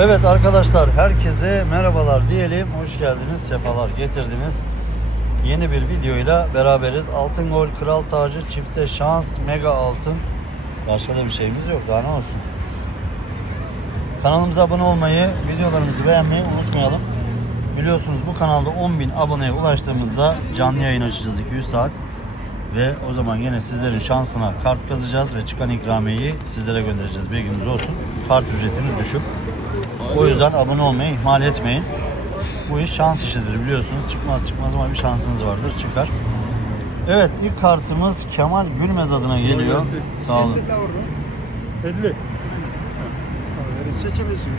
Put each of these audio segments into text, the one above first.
Evet arkadaşlar herkese merhabalar diyelim. Hoş geldiniz, sefalar getirdiniz. Yeni bir videoyla beraberiz. Altın gol, kral tacı, çifte şans, mega altın. Başka da bir şeyimiz yok daha ne olsun. Kanalımıza abone olmayı, videolarımızı beğenmeyi unutmayalım. Biliyorsunuz bu kanalda 10.000 aboneye ulaştığımızda canlı yayın açacağız 200 saat. Ve o zaman yine sizlerin şansına kart kazacağız ve çıkan ikramiyeyi sizlere göndereceğiz. Bilginiz olsun. Kart ücretini düşük. O yüzden abone olmayı ihmal etmeyin. Bu iş şans işidir biliyorsunuz. Çıkmaz çıkmaz ama bir şansınız vardır çıkar. Evet ilk kartımız Kemal Gülmez adına geliyor. Sağ olun. 50. Seçebilirsin.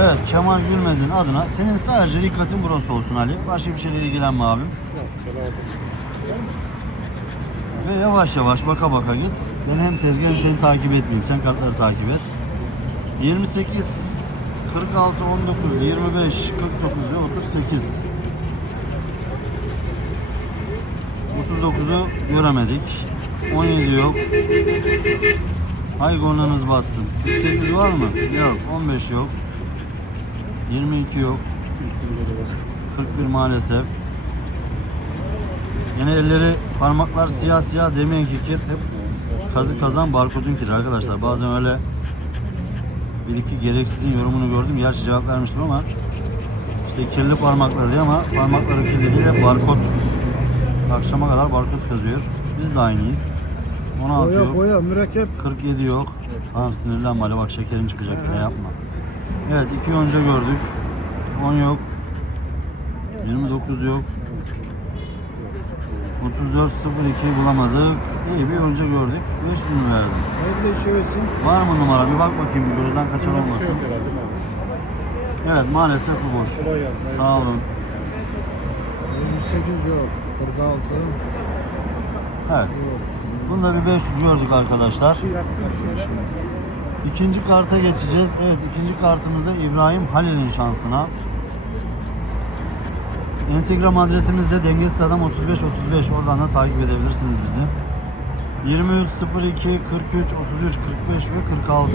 Evet Kemal Gülmez'in adına senin sadece dikkatin burası olsun Ali. Başka bir şeyle ilgilenme abim. Ve yavaş yavaş baka baka git. Ben hem tezgah hem seni takip etmeyeyim. Sen kartları takip et. 28, 46, 19, 25, 49 ve 38. 39'u göremedik. 17 yok. Hay kornanız bassın. 48 var mı? Yok. 15 yok. 22 yok. 41 maalesef. Yine elleri parmaklar siyah siyah demeyin ki hep kazı kazan barkodunkidir arkadaşlar. Bazen öyle bir iki gereksizin yorumunu gördüm. Gerçi cevap vermiştim ama işte kirli parmaklar diye ama parmakları kirli değil hep barkod. Akşama kadar barkod yazıyor. Biz de aynıyız. 16 Boya yok. boya mürekkep. 47 yok. Tamam sinirlenme Ali bak şekerin çıkacak ya yapma. Evet 2 önce gördük. 10 yok. 29 yok. 34 02 bulamadık. İyi bir önce gördük. 5 numara verdim. Evde şöylesin. Var mı numara? Bir bak bakayım bir gözden kaçan şey olmasın. Evet maalesef bu boş. Kolay gelsin. Sağ olun. 28 yok. 46 Evet. yok. Bunda bir 500 gördük arkadaşlar. İkinci karta geçeceğiz. Evet ikinci kartımızda İbrahim Halil'in şansına. Instagram adresimiz de dengesiz adam 35 35 oradan da takip edebilirsiniz bizi. 23 02 43 33 45 ve 46.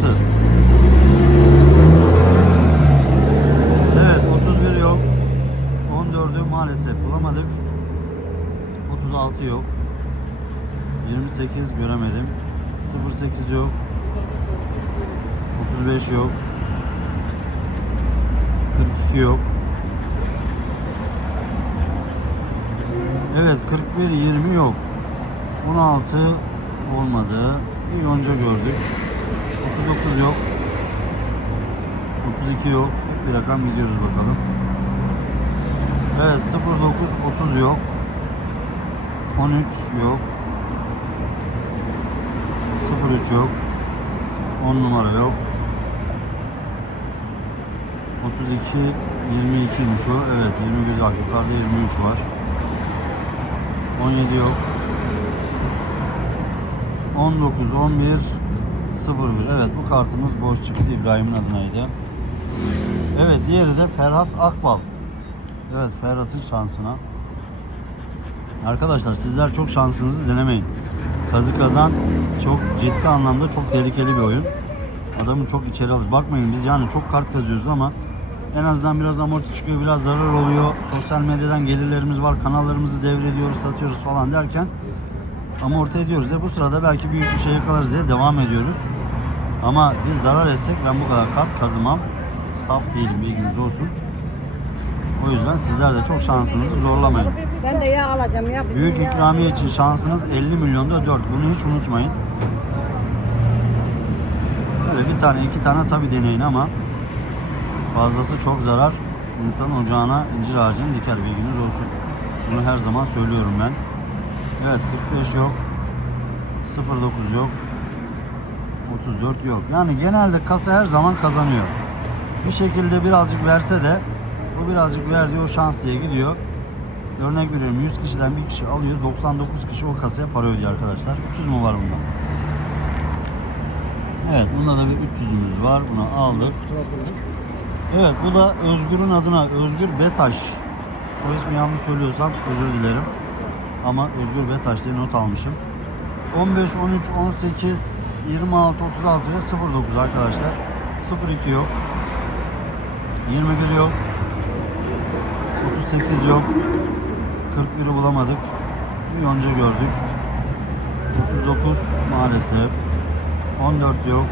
Evet 31 yok. 14'ü maalesef bulamadık. 36 yok. 28 göremedim. 08 yok. 35 yok. 42 yok. Evet 41 20 yok. 16 olmadı. Bir yonca gördük. 39 yok. 32 yok. Bir rakam gidiyoruz bakalım. Evet 09 30 yok. 13 yok. 03 yok. 10 numara yok. 32 22'ymiş o. Evet 21 var. Yukarıda 23 var. 17 yok. 19 11 01. Evet bu kartımız boş çıktı. İbrahim'in adınaydı. Evet diğeri de Ferhat Akbal. Evet Ferhat'ın şansına. Arkadaşlar sizler çok şansınızı denemeyin. Kazı kazan çok ciddi anlamda çok tehlikeli bir oyun. Adamı çok içeri alır. Bakmayın biz yani çok kart kazıyoruz ama en azından biraz amorti çıkıyor, biraz zarar oluyor. Sosyal medyadan gelirlerimiz var, kanallarımızı devrediyoruz, satıyoruz falan derken amorti ediyoruz. E bu sırada belki büyük bir şey yakalarız diye devam ediyoruz. Ama biz zarar etsek ben bu kadar kart kazımam. Saf değilim bilginiz olsun. O yüzden sizler de çok şansınızı zorlamayın. Ben de yağ alacağım ya. Büyük ikramiye için şansınız 50 milyonda 4. Bunu hiç unutmayın. Böyle bir tane iki tane tabi deneyin ama fazlası çok zarar. İnsanın ocağına incir ağacını diker bilginiz olsun. Bunu her zaman söylüyorum ben. Evet 45 yok. 09 yok. 34 yok. Yani genelde kasa her zaman kazanıyor. Bir şekilde birazcık verse de bu birazcık verdiği o şans diye gidiyor. Örnek veriyorum 100 kişiden bir kişi alıyor 99 kişi o kasaya para ödüyor arkadaşlar. 300 mu var bunda? Evet bunda da bir 300'ümüz var. Bunu aldık. Evet bu da Özgür'ün adına Özgür Betaş. Soy ismi yanlış söylüyorsam özür dilerim. Ama Özgür Betaş diye not almışım. 15, 13, 18, 26, 36 ve 09 arkadaşlar. 02 yok. 21 yok. 38 yok. 41'i bulamadık. Yonca gördük. 39 maalesef. 14 yok.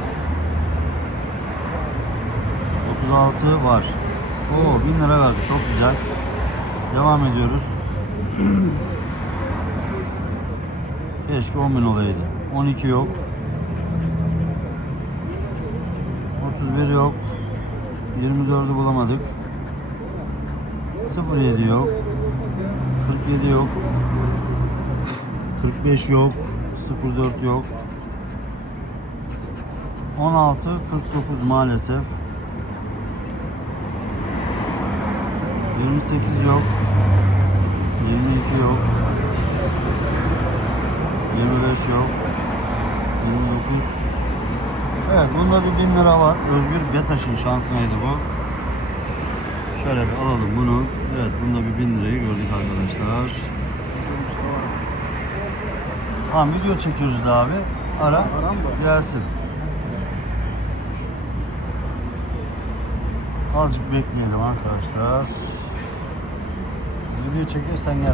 36 var. Oo 1000 lira verdi. Çok güzel. Devam ediyoruz. Keşke 10 bin olaydı. 12 yok. 31 yok. 24'ü bulamadık. 07 yok. 47 yok. 45 yok. 04 yok. 16 49 maalesef. 28 yok. 22 yok. 25 yok. 29 Evet bunda bir 1000 lira var. Özgür Betaş'ın şansınaydı bu. Şöyle bir alalım bunu. Evet bunda bir 1000 lirayı gördük arkadaşlar. Tamam video çekiyoruz da abi. Ara. Gelsin. Azıcık bekleyelim arkadaşlar. Video çekiyorsan gel.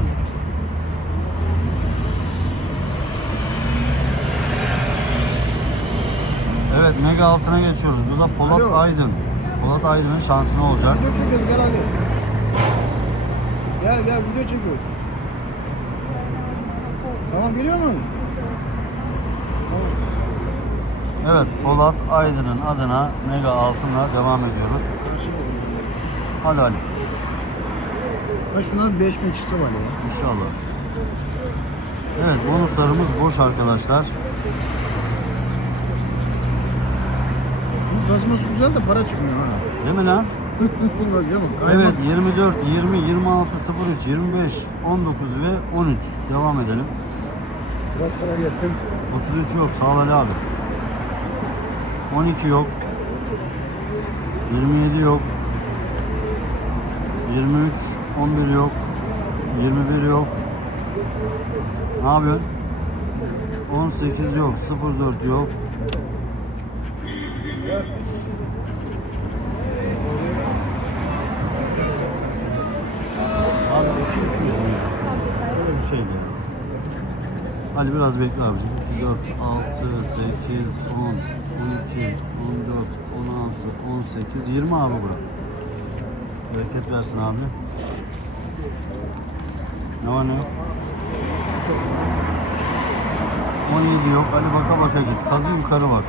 Evet mega altına geçiyoruz. Bu da Polat Alo. Aydın. Polat Aydın'ın şansına olacak. Video çekiyoruz gel hadi. Gel gel video çekiyoruz. Tamam geliyor mu? Evet Polat Aydın'ın adına mega altınla devam ediyoruz. Hadi Ali. Ben şundan 5000 çıksa var ya. İnşallah. Evet bonuslarımız boş arkadaşlar. Kazması güzel de para çıkmıyor ha. Değil mi lan? Kaymak. Evet 24, 20, 26, 03, 25, 19 ve 13. Devam edelim. Bak para gelsin. 33 yok sağ ol Ali abi. 12 yok. 27 yok. 23, 11 yok. 21 yok. Ne yapıyorsun? 18 yok, 04 yok. Abi 200 mü? Böyle bir şey ya. Ali biraz bekle abicim. 4, 6, 8, 10, 12, 14, 16, 18, 20 abi bura. Bereket versin abi. Ne var ne yok? 17 yok. Ali baka baka git. Kazı yukarı bak.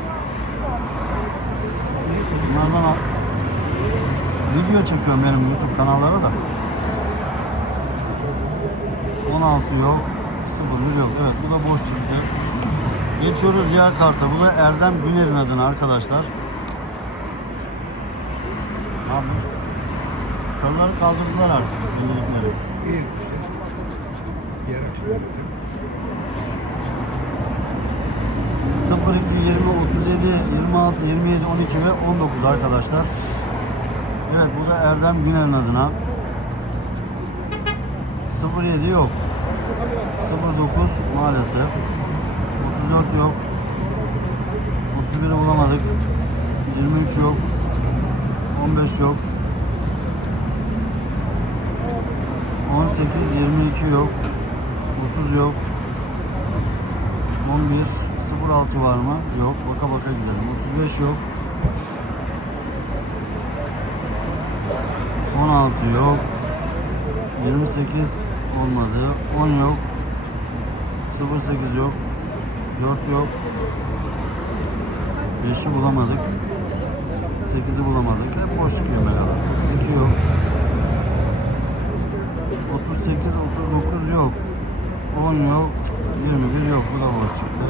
Bunlardan. Video çekiyorum benim YouTube kanallara da. 16 yok. 0 yok. Evet bu da boş çıktı. Geçiyoruz diğer karta. Bu da Erdem Güner'in adına arkadaşlar. Abi. Sarıları kaldırdılar artık. Bilgilikleri. İyi. Diğer açıdan. 0, 2, 20, 37, 26, 27, 12 ve 19 arkadaşlar. Evet bu da Erdem Güner'in adına. 07 yok. 09 maalesef. 34 yok. 31'i bulamadık. 23 yok. 15 yok. 18, 22 yok. 30 yok. 11, 06 var mı? Yok. Baka baka gidelim. 35 yok. 16 yok. 28 olmadı. 10 yok. 08 yok. 4 yok. 5'i bulamadık. 8'i bulamadık. Hep boş beraber. 32 yok. 38, 39 yok. 10 yok. 21 yok. Bu da boş çıktı.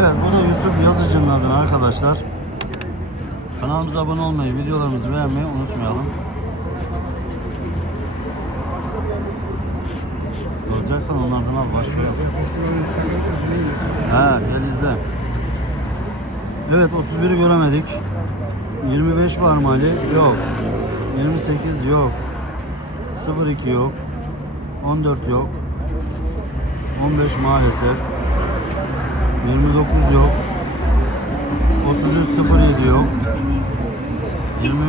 Evet bu da Yusuf Yazıcı'nın adına arkadaşlar. Kanalımıza abone olmayı, videolarımızı beğenmeyi unutmayalım. Alacaksan onlardan al başka. Ha gel izle. Evet 31'i göremedik. 25 var mı Ali? Yok. 28 yok. 02 yok. 14 yok. 15 maalesef. 29 yok. 33 07 yok. 23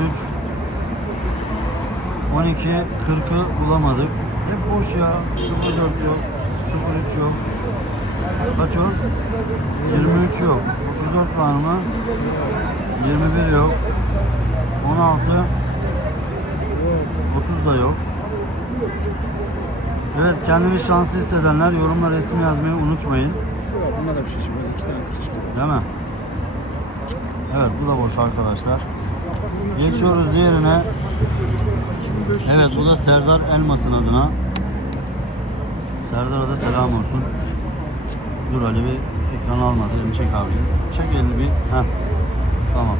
12, 40'ı bulamadık. Hep boş ya. 04 yok. 03 yok. Kaç o? 23 yok. 34 var mı? 21 yok. 16 30 da yok. Evet kendini şanslı hissedenler yorumlar resim yazmayı unutmayın. Bunda da bir şey çıkmadı. İki tane kır çıktı. Değil mi? Evet bu da boş arkadaşlar. Geçiyoruz diğerine. Şimdi 500 Evet bu da Serdar Elmas'ın adına. Serdar'a da selam olsun. Dur Ali bir ekran almadı. Elini çek abi. Çek elini bir. Heh. Tamam.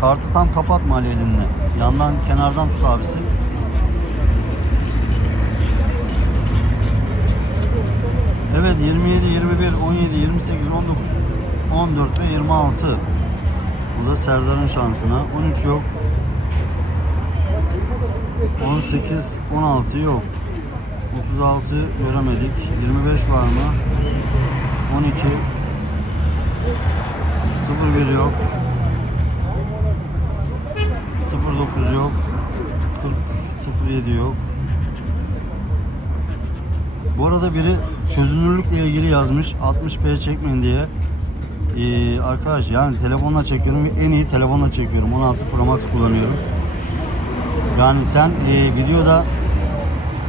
Kartı tam kapatma Ali elinle. Yandan kenardan tut abisi. Evet 27, 21, 17, 28, 19, 14 ve 26. Bu da Serdar'ın şansına. 13 yok. 18, 16 yok. 36 göremedik. 25 var mı? 12 01 yok. 09 yok. 40 07 yok. Bu arada biri çözünürlükle ilgili yazmış 60p çekmeyin diye. Ee, arkadaş yani telefonla çekiyorum en iyi telefonla çekiyorum 16 Pro Max kullanıyorum. Yani sen e, videoda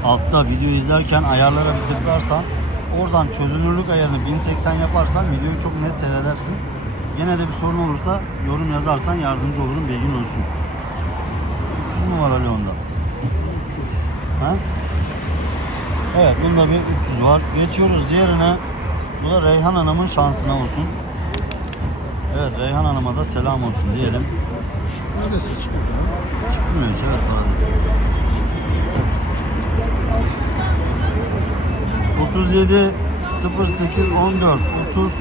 altta video izlerken ayarlara bir tıklarsan oradan çözünürlük ayarını 1080 yaparsan videoyu çok net seyredersin. Yine de bir sorun olursa yorum yazarsan yardımcı olurum bilgin olsun. 300 mu var Ali onda? Ha? Evet bunda bir 300 var. Geçiyoruz diğerine. Bu da Reyhan Hanım'ın şansına olsun. Evet Reyhan Hanım'a da selam olsun diyelim. Neredeyse çıkmadı. ha. Çıkmıyor hiç evet paradisiz. 37 08 14 30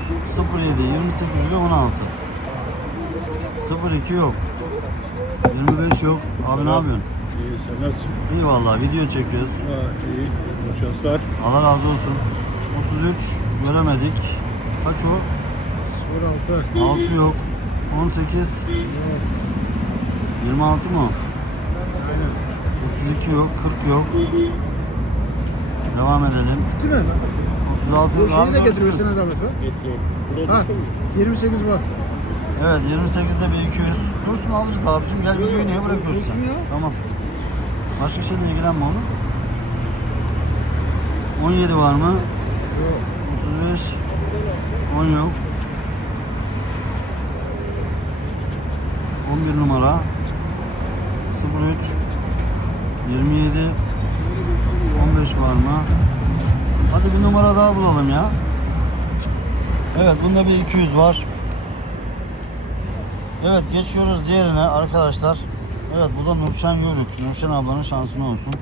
07 28 ve 16 02 yok 25 yok abi ne yapıyorsun? İyi sen nasılsın? İyi vallahi video çekiyoruz Ha, iyi. Bol şanslar. Allah razı olsun 33 göremedik kaç o? 06. 6 yok 18 26 mı? Aynen. 32 yok 40 yok Devam edelim Bitti mi? 36 Bu şeyi de getiriyorsun zahmet be. Getiriyorum. Ha. 28 var. Evet 28'de bir 200. Dursun alırız abicim. Gel videoyu niye bırakıyorsun Dursun sen? ya. Tamam. Başka şeyle ilgilenme oğlum. 17 var mı? Yok. 35 10 yok. 11 numara 03 27 15 var mı? Hadi bir numara daha bulalım ya. Evet bunda bir 200 var. Evet geçiyoruz diğerine arkadaşlar. Evet bu da Nurşen Yörük. Nurşen ablanın şansına olsun.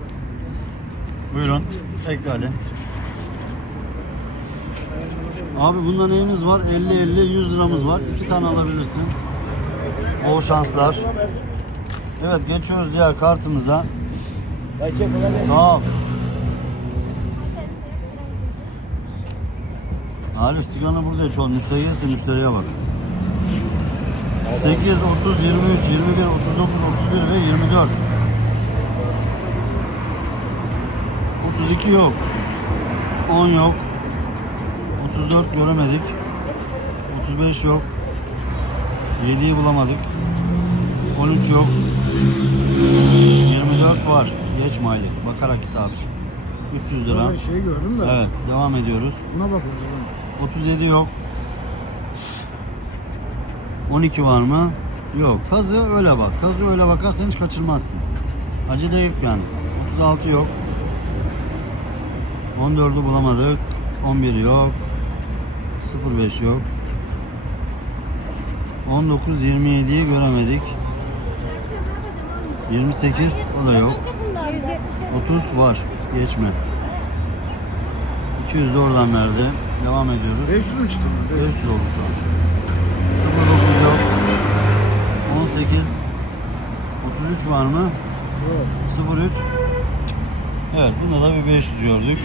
Buyurun. Bekle Ali. Abi bunda neyimiz var? 50 50 100 liramız var. İki tane alabilirsin. Bol şanslar. Evet geçiyoruz diğer kartımıza. Sağ ol. Arif sigaranı burada iç oğlum. Müşteri müşteriye bak. 8, 30, 23, 21, 39, 31 ve 24. 32 yok. 10 yok. 34 göremedik. 35 yok. 7'yi bulamadık. 13 yok. 24 var. Geç mali. Bakarak git abiciğim. 300 lira. Ben şeyi gördüm de. Evet devam ediyoruz. Buna bakıyoruz o zaman. 37 yok. 12 var mı? Yok. Kazı öyle bak. Kazı öyle bakarsan hiç kaçırmazsın. Acele yok yani. 36 yok. 14'ü bulamadık. 11 yok. 05 yok. 19 27'yi göremedik. 28 o da yok. 30 var. Geçme. 200 de oradan verdi. Devam ediyoruz. 500 mü çıktı? 500 oldu şu an. 09 yok. 18 33 var mı? Yok. 03 Evet bunda da bir 500 gördük.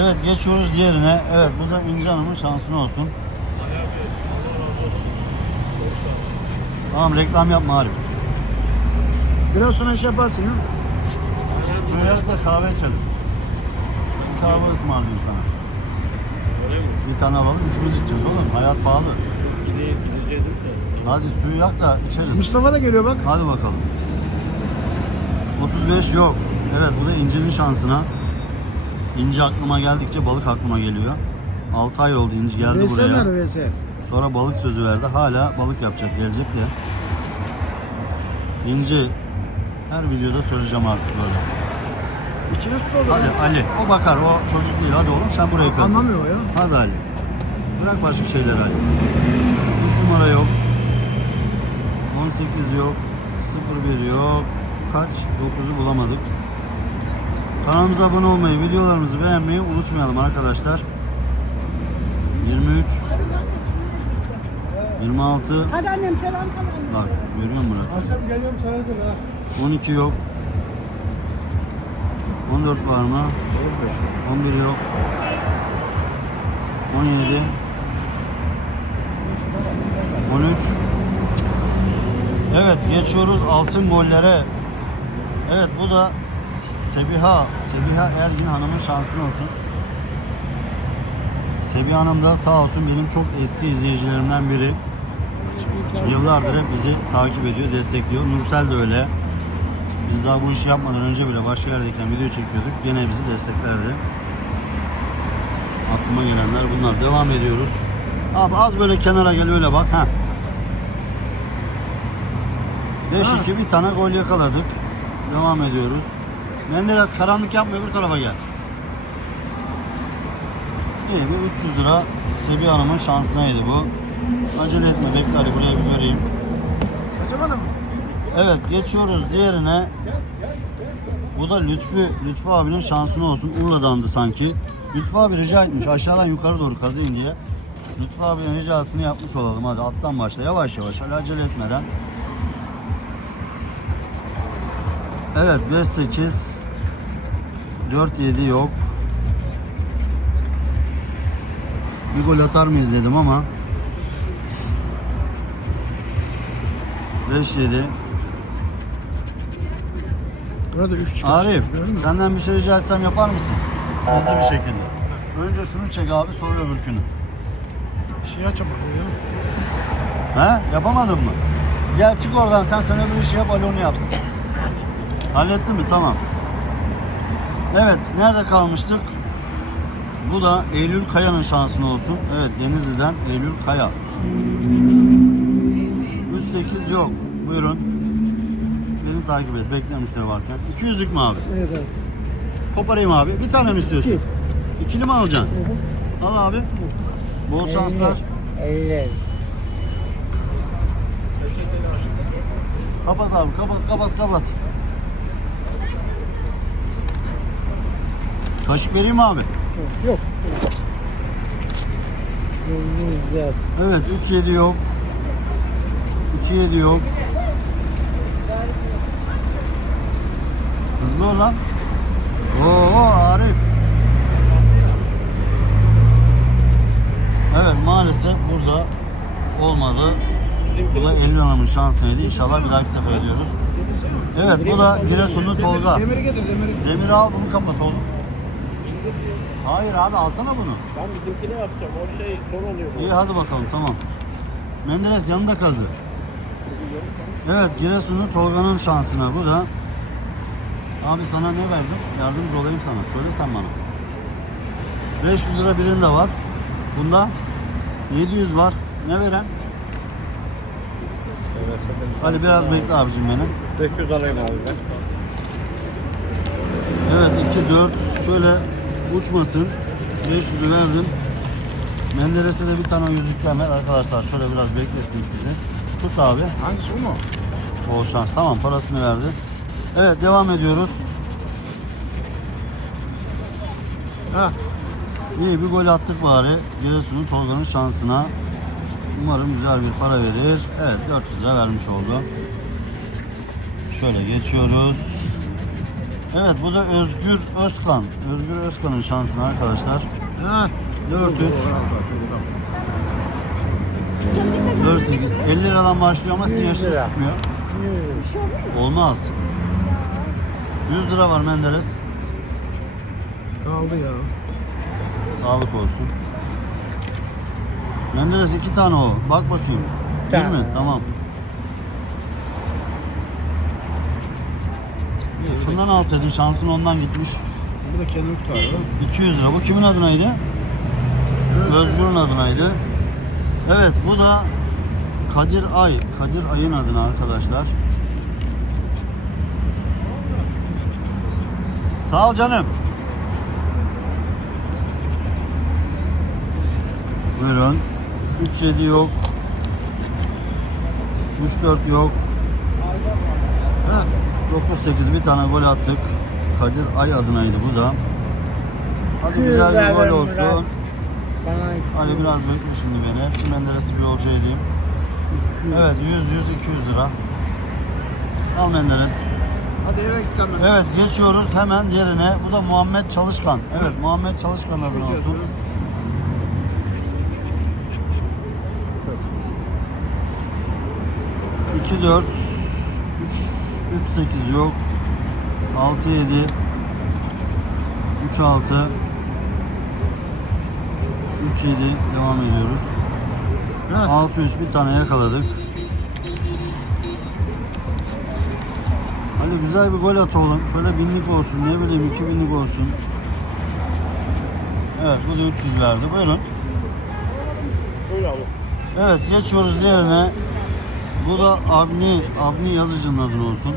Evet geçiyoruz diğerine. Evet bu da İnci Hanım'ın şansına olsun. Tamam reklam yapma Arif. Biraz sonra şey yaparsın ya. Şuraya da kahve içelim. Bir kahve ısmarlayayım sana. Mi? Bir tane alalım, üçümüz içeceğiz oğlum. Hayat pahalı. Gideyim gidecektim de. Hadi suyu yak da içeriz. Mustafa da geliyor bak. Hadi bakalım. 35 yok. Evet bu da İnci'nin şansına. İnci aklıma geldikçe balık aklıma geliyor. 6 ay oldu İnci geldi Veysel buraya. nerede Veysel? Sonra balık sözü verdi. Hala balık yapacak, gelecek ya. İnci her videoda söyleyeceğim artık böyle. İçine su doldur. Hadi Ali, o bakar, o çocuk değil. Hadi oğlum sen burayı kazın. Anlamıyor ya. Hadi Ali. Bırak başka şeyler Ali. 3 numara yok. 18 yok. 01 yok. Kaç? 9'u bulamadık. Kanalımıza abone olmayı, videolarımızı beğenmeyi unutmayalım arkadaşlar. 23 26 Hadi annem selam sana. Bak görüyor musun Murat? Akşam geliyorum sana hazır ha. 12 yok. 14 var mı? 11 yok. 17 13 Evet geçiyoruz altın gollere. Evet bu da Sebiha Sebiha Ergin Hanım'ın şanslı olsun. Sebiha Hanım da sağ olsun benim çok eski izleyicilerimden biri. Yıllardır hep bizi takip ediyor, destekliyor. Nursel de öyle. Biz daha bu işi yapmadan önce bile başka yerdeyken video çekiyorduk. Gene bizi desteklerdi. Aklıma gelenler bunlar. Devam ediyoruz. Abi az böyle kenara gel öyle bak. Ha. 5-2 bir tane gol yakaladık. Devam ediyoruz. Menderes karanlık yapma öbür tarafa gel. İyi bir 300 lira Sebiha Hanım'ın şansınaydı bu. Acele etme bekle hadi buraya bir göreyim. Açamadın mı? Evet geçiyoruz diğerine. Bu da Lütfü, Lütfü abinin şansına olsun. Urla'dandı sanki. Lütfü abi rica etmiş aşağıdan yukarı doğru kazıyın diye. Lütfü abinin ricasını yapmış olalım. Hadi alttan başla yavaş yavaş öyle acele etmeden. Evet 5-8 4-7 yok. Bir gol atar mıyız dedim ama 5-7 Burada 3 çıkıyor. Arif, senden bir şey rica etsem yapar mısın? Hızlı bir şekilde. Önce şunu çek abi, sonra öbürkünü. Şey açamadım ya. He? Yapamadın mı? Gel çık oradan, sen sen öbür işi yap, Ali onu yapsın. Hallettin mi? Tamam. Evet, nerede kalmıştık? Bu da Eylül Kaya'nın şansına olsun. Evet, Denizli'den Eylül Kaya. 3-8 yok. Buyurun. Beni takip et, bekle müşteri varken. 200'lük mü abi? Evet abi. Koparayım abi. Bir tane mi istiyorsun? İkili mi alacaksın? Al abi. Bol şanslar. Evet. Kapat abi. Kapat kapat kapat. Kaşık vereyim mi abi? Yok. Evet 3 7 yok. 2 7 yok. Hızlı ol lan. Oo Arif. Evet maalesef burada olmadı. Bu da Elin Hanım'ın şansıydı. İnşallah bir dahaki sefer ediyoruz. Evet bu da Giresunlu Tolga. Demiri getir demiri. Demiri al bunu kapat oğlum. Hayır abi alsana bunu. Ben bizimkini yapacağım. O şey zor oluyor. İyi hadi bakalım tamam. Menderes yanında kazı. Evet Giresun'un Tolga'nın şansına bu da. Abi sana ne verdim? Yardımcı olayım sana. Söyle sen bana. 500 lira birinde var. Bunda 700 var. Ne veren? Hadi biraz bekle abicim beni. 500 alayım abi ben. Evet 2 4 şöyle uçmasın. 500'ü verdim. Menderes'e de bir tane yüzükten ver arkadaşlar. Şöyle biraz beklettim sizi. Tut abi. Hangisi o mu? Bol şans. Tamam parasını verdi. Evet devam ediyoruz. Ha. İyi bir gol attık bari. Giresun'un Tolga'nın şansına. Umarım güzel bir para verir. Evet 400 lira vermiş oldu. Şöyle geçiyoruz. Evet bu da Özgür Özkan. Özgür Özkan'ın şansına arkadaşlar. Ha. 4 3 4 8 50 liradan başlıyor ama sinyalsiz tutmuyor. şey? Olmaz. 100 lira var Menderes. Kaldı ya. Sağlık olsun. Menderes iki tane o. Bak bakayım. Değil mi? Tamam. Şundan alsaydın şansın ondan gitmiş. Bu da kenar tutarı. 200 lira. Bu kimin adınaydı? Özgür'ün adınaydı. Evet bu da Kadir Ay. Kadir Ay'ın adına arkadaşlar. Sağ ol canım. Buyurun. 3-7 yok. 3-4 yok. Ha. 9-8 bir tane gol attık. Kadir Ay adınaydı bu da. Hadi güzel bir gol olsun. Hadi biraz bekle şimdi beni. Hepsi Menderes'i bir yolcu edeyim. Evet 100 100 200 lira. Al Menderes. Hadi eve git hemen. Evet geçiyoruz hemen yerine. Bu da Muhammed Çalışkan. Evet Muhammed Çalışkan adına olsun. 2 4 3 8 yok. 6 7 3 6 3 7 devam ediyoruz. Ha. 6 3 bir tane yakaladık. Hadi güzel bir gol at oğlum. Şöyle binlik olsun, ne bileyim iki binlik olsun. Evet, bu da 300 verdi. Buyurun. Buyur abi. Evet, geçiyoruz yerine. Bu da Avni, Avni yazıcının adına olsun.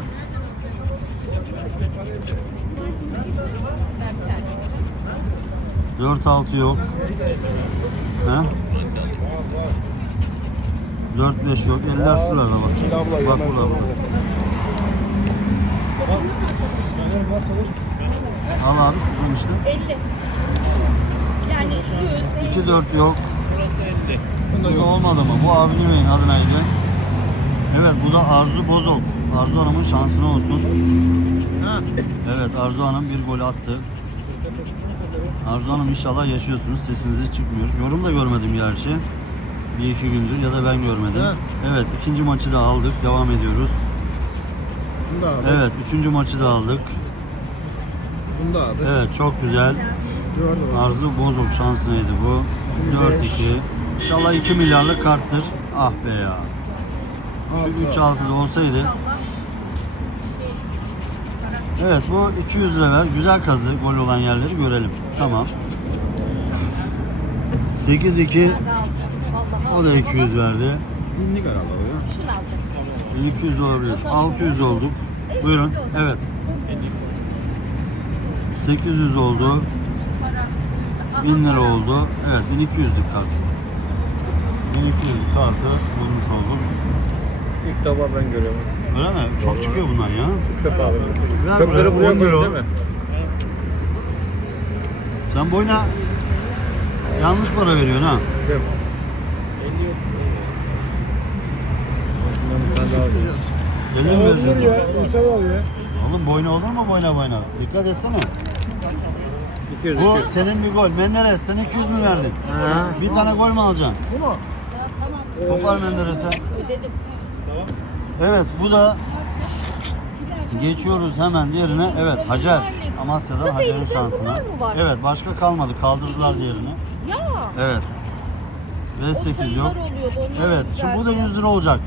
Dört altı yok. He? Dört beş yok. Eller şurada bak. Bak burada. bak. Al abi şuradan işte. 50. Yani 100. 2 4 yok. Burası 50. Bu da olmadı mı? Bu abinin beyin adınaydı. Evet bu da Arzu Bozok. Arzu Hanım'ın şansına olsun. Ha. Evet Arzu Hanım bir gol attı. Arzu Hanım inşallah yaşıyorsunuz. Sesinizi çıkmıyor. Yorum da görmedim gerçi. Bir iki gündür ya da ben görmedim. Evet ikinci maçı da aldık. Devam ediyoruz. Evet üçüncü maçı da aldık. Bunu da aldı. Evet çok güzel. Arzu Bozok şansınaydı bu. 4-2. İnşallah 2 milyarlık karttır. Ah be ya. Şu Altı. 3-6'da olsaydı. Evet bu 200 lira ver. Güzel kazı. Gol olan yerleri görelim. Tamam. 8-2. Vallahi O da 200 verdi. Binlik araba bu ya. Şunu alacağım. 1200 doğruyor. 600 olduk. Buyurun. Evet. 800 oldu. 1000 lira oldu. Evet 1200'lük kart. 1200'lük kartı bulmuş olduk. İlk defa ben görüyorum. Öyle mi? Çok çıkıyor bundan ya. Çöp abi. Ver Çöpleri buraya, buraya 10 lira o. koyuyorsun değil mi? Sen boyuna yanlış para veriyorsun ha. Yok. Şundan bir tane daha alayım. 50 mi vereceksin? İnsan oluyor. Oğlum boyna olur mu boyna boyna? Dikkat etsene. 200 Bu 200. senin bir gol. Menderes sen 200 mü verdin? Bir tane gol mü alacaksın? Bu mu? Kopar Menderes'e. Ödedim. Evet bu da geçiyoruz hemen diğerine. Evet Hacer. Amasya'dan Hacer'in şansına. Evet başka kalmadı. Kaldırdılar diğerini. Ya. Evet. O V8 yok. Evet şimdi bu da güzeldi. 100 lira olacak.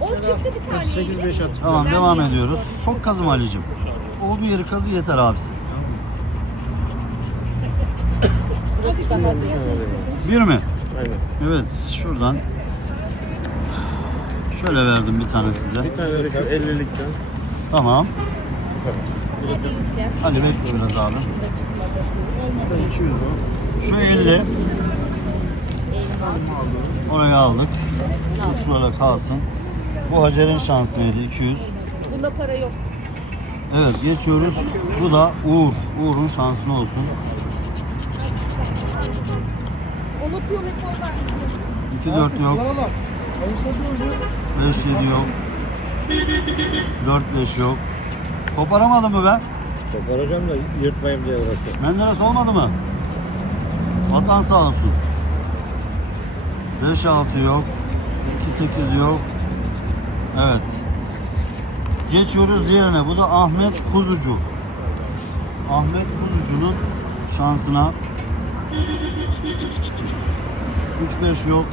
O çıktı bir tane. 8 5 at. Tamam devam ediyoruz. Çok kazım Ali'cim. Olduğu yeri kazı yeter abisi. Burası da hazır. Bir mi? Aynen. Evet şuradan şöyle verdim bir tane size. Bir tane de şu 50'likten. Tamam. Hadi bekle biraz abi. Bu da 200 o. Şu 50 oraya aldık. Bu şurada kalsın. Bu Hacer'in şansıydı 200. Bunda para yok. Evet geçiyoruz. Bu da Uğur. Uğur'un şansına olsun. Unutuyorum hep orada. 2 4 yok. 5 7 yok. 4 5 yok. Koparamadı mı be? Koparacağım da yırtmayayım diye uğraşıyorum. Menderes olmadı mı? Vatan sağ olsun. 5 6 yok. 2 8 yok. Evet. Geçiyoruz diğerine. Bu da Ahmet Kuzucu. Ahmet Kuzucu'nun şansına 3-5 yok.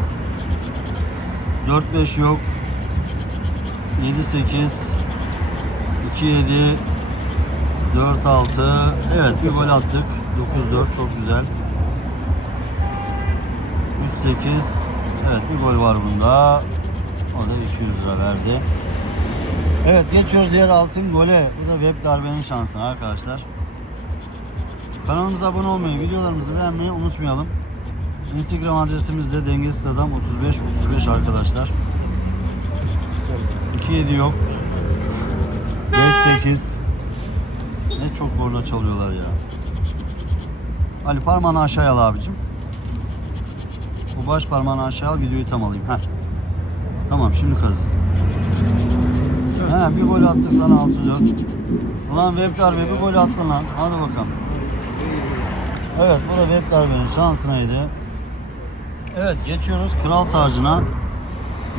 4-5 yok. 7-8 2-7 4-6 Evet bir gol attık. 9-4 çok güzel. 3-8 Evet bir gol var bunda. O da 200 lira verdi. Evet geçiyoruz diğer altın gole. Bu da web darbenin şansına arkadaşlar. Kanalımıza abone olmayı, videolarımızı beğenmeyi unutmayalım. Instagram adresimiz de dengesiz adam 35 35 arkadaşlar. 27 yok. 58 Ne çok korna çalıyorlar ya. Ali parmağını aşağıya al abicim. Bu baş parmağını aşağı al videoyu tam alayım. Heh. Tamam şimdi kazı. He bir gol attık lan 6-4. Ulan web darbe bir gol attın lan. Hadi bakalım. Evet bu da web darbenin şansınaydı. Evet geçiyoruz kral tacına.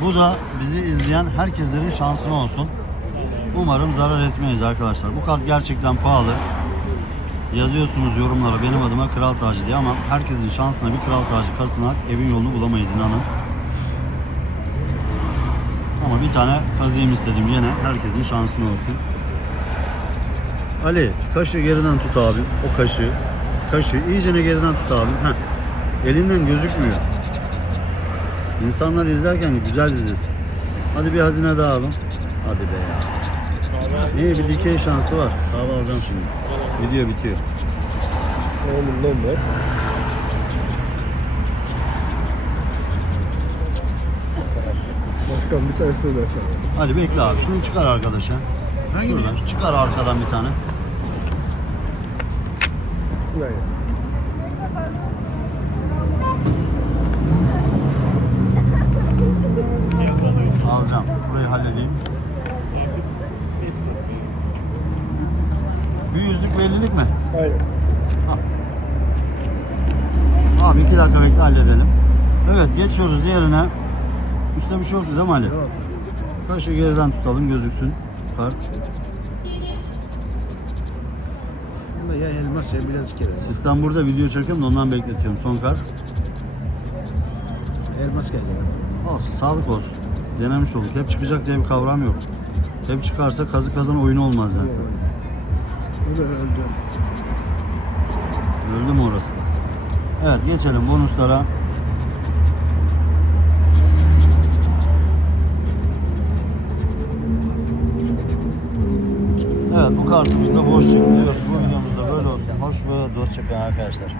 Bu da bizi izleyen herkeslerin şansına olsun. Umarım zarar etmeyiz arkadaşlar. Bu kart gerçekten pahalı. Yazıyorsunuz yorumlara benim adıma kral tacı diye ama herkesin şansına bir kral tacı kasınak evin yolunu bulamayız inanın. Ama bir tane kazıyım istedim yine herkesin şansına olsun. Ali kaşı geriden tut abi o kaşı. Kaşı iyicene geriden tut abi. Heh. Elinden gözükmüyor. İnsanlar izlerken güzel izlesin. Hadi bir hazine daha alın. Hadi be ya. İyi bir dikey şansı var. Kahve alacağım şimdi. Video bitiyor. Oğlum bomba. Başkan bir tane söyle aşağı. Hadi bekle abi. Şunu çıkar arkadaşa. Hangi Şuradan. Çıkar arkadan bir tane. Buraya. 150'lik mi? Hayır. Ha. Abi iki dakika bekle halledelim. Evet geçiyoruz diğerine. Üstte bir şey yoktu değil mi Ali? Yok. Taşı geriden tutalım gözüksün kart. Bunda ya elmas ya biraz kere. Sistem burada video çekiyorum da ondan bekletiyorum. Son kart. Elmas geldi. Olsun sağlık olsun. Denemiş olduk. Hep çıkacak diye bir kavram yok. Hep çıkarsa kazı kazan oyunu olmaz zaten. Evet. Da öldü. Öldü mü orası da? Evet geçelim bonuslara. Evet bu kartımızda boş çıktı diyoruz. Bu videomuzda böyle olsun. Hoş ve dost çıkın arkadaşlar.